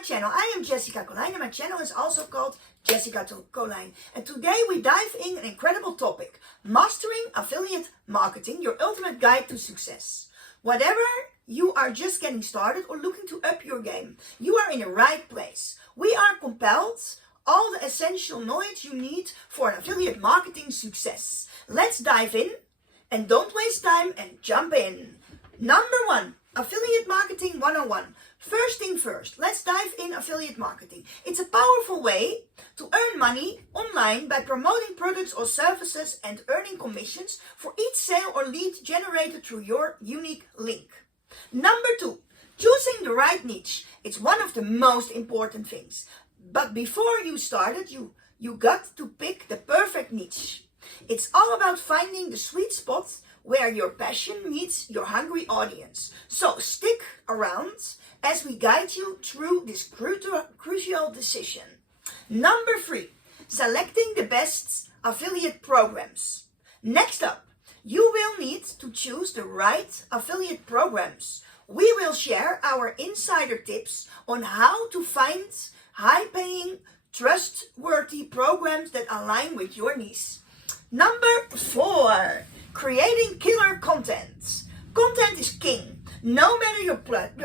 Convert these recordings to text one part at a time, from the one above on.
my channel. I am Jessica Colijn and my channel is also called Jessica Colijn. And today we dive in an incredible topic. Mastering affiliate marketing, your ultimate guide to success. Whatever you are just getting started or looking to up your game, you are in the right place. We are compiled all the essential knowledge you need for an affiliate marketing success. Let's dive in and don't waste time and jump in. Number 1, affiliate marketing 101. First thing first, let's dive in affiliate marketing. It's a powerful way to earn money online by promoting products or services and earning commissions for each sale or lead generated through your unique link. Number 2, choosing the right niche. It's one of the most important things. But before you started, you got to pick the perfect niche. It's all about finding the sweet spot where your passion meets your hungry audience. So stick around as we guide you through this crucial decision. Number 3, selecting the best affiliate programs. Next up, you will need to choose the right affiliate programs. We will share our insider tips on how to find high-paying, trustworthy programs that align with your needs. Number 4, creating killer content. Content is king. No matter your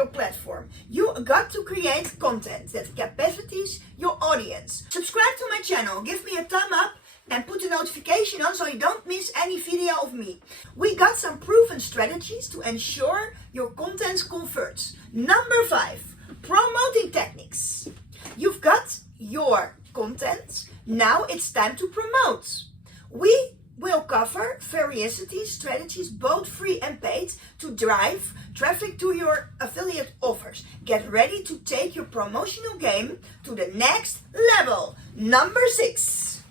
platform, you got to create content that captivates your audience. Subscribe to my channel, give me a thumb up and put the notification on so you don't miss any video of me. We got some proven strategies to ensure your content converts. Number 5, promoting techniques. You've got your content, now it's time to promote. We will cover various strategies, both free and paid, to drive traffic to your affiliate offers. Get ready to take your promotional game to the next level. Number 6,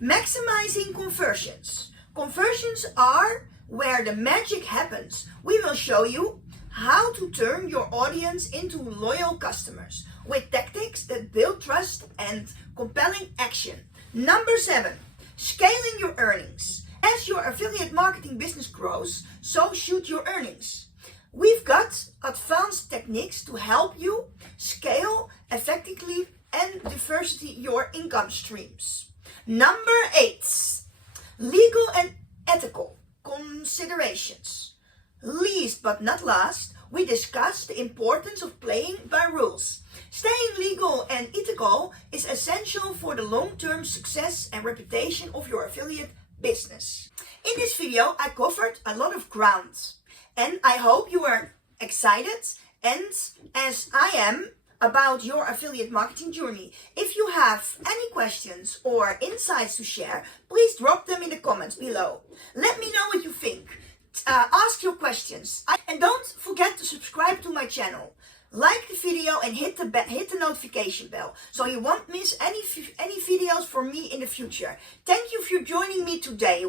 maximizing conversions. Conversions are where the magic happens. We will show you how to turn your audience into loyal customers with tactics that build trust and compelling action. Number 7, scaling your earnings. As your affiliate marketing business grows, so should your earnings. We've got advanced techniques to help you scale effectively and diversify your income streams. Number 8, legal and ethical considerations. Least but not last, we discuss the importance of playing by rules. Staying legal and ethical is essential for the long-term success and reputation of your affiliate business. In this video, I covered a lot of ground and I hope you are excited and as I am about your affiliate marketing journey. If you have any questions or insights to share, please drop them in the comments below. Let me know what you think. Ask your questions and don't forget to subscribe to my channel. Like the video and hit the notification bell so you won't miss any videos from me in the future. Thank you for joining me today.